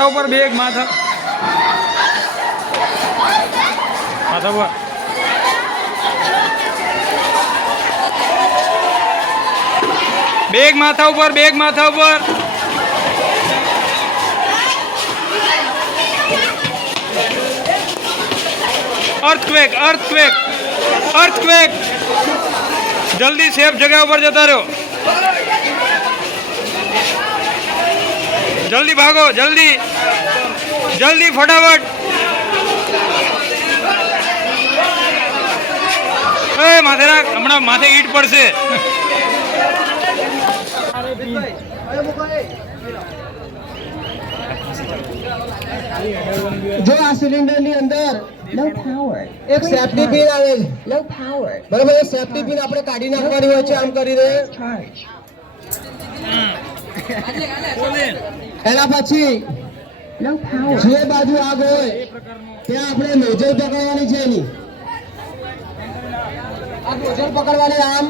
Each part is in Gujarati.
માથા ઉપર બેગ માથા માથા ઉપર બેગ માથા ઉપર બેગ માથા ઉપર અર્થક્વેક અર્થક્વેક અર્થક્વેક જલ્દી સેફ જગ્યા ઉપર જતા રહ્યો જલ્દી ભાગો જલ્દી. જલ્દી ફટાફટ. એ માથે રાખ. હમણાં માથે ઈટ પડશે. જો આ સિલિન્ડરની અંદર. એક સેફટી પિન આવે Low બરાબર એ સેફટી પિન આપણે કાઢી નાખવાની હોય છે આમ કરીને. એના પછી જે બાજુ આગ હોય ત્યાં આપણે નોઝલ પકડવાની છે એની. આ પકડવાની આમ.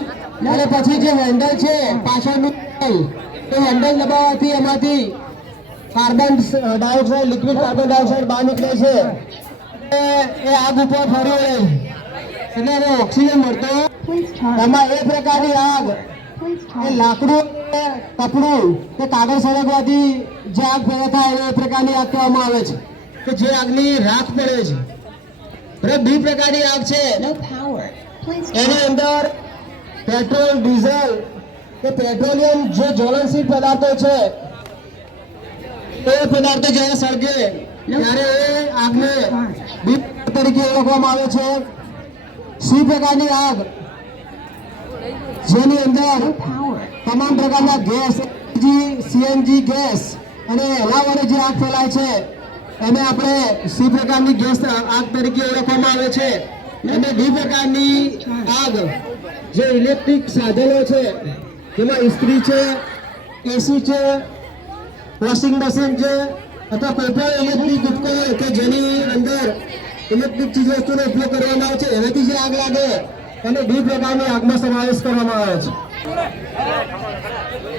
અને પછી જે હેન્ડલ છે પાછળનું તે એ હેન્ડલ દબાવવાથી એમાંથી carbon dioxide liquid carbon dioxide બહાર નીકળે છે. એ આગ ઉપર ફરી વળે. એટલે એને ઓક્સિજન મળતો. એમાં એ પ્રકારની આગ. એ લાકડું કપડું કે કાગળ સળગવાથી જે આગ પેદા થાય એ પ્રકારની આગ કહેવામાં આવે છે. કે જે આગની રાખ પડે છે. બરાબર બી પ્રકારની આગ છે. એની અંદર પેટ્રોલ ડીઝલ કે પેટ્રોલિયમ જે જ્વલનશીલ પદાર્થો છે એ પદાર્થો જ્યારે સળગે ત્યારે એ આગને બી તરીકે ઓળખવામાં આવે છે. સી પ્રકારની આગ જેની અંદર. તમામ પ્રકારના ગેસ સીએનજી ગેસ અને એના જે આગ ફેલાય છે, એને આપણે સી પ્રકારની ગેસ આગ તરીકે ઓળખવામાં આવે છે. અને બી પ્રકારની આગ જે ઇલેક્ટ્રિક સાધનો છે, જેમાં ઇસ્ત્રી છે, એસી છે, વોશિંગ મશીન છે, અથવા કોઈ પણ ઇલેક્ટ્રિક ઉપકરણ કે જેની અંદર ઇલેક્ટ્રિક ચીજ વસ્તુનો ઉપયોગ કરવામાં આવે છે, એનાથી જે આગ લાગે એને બી પ્રકારની આગમાં સમાવેશ કરવામાં આવે છે. ハハハハ!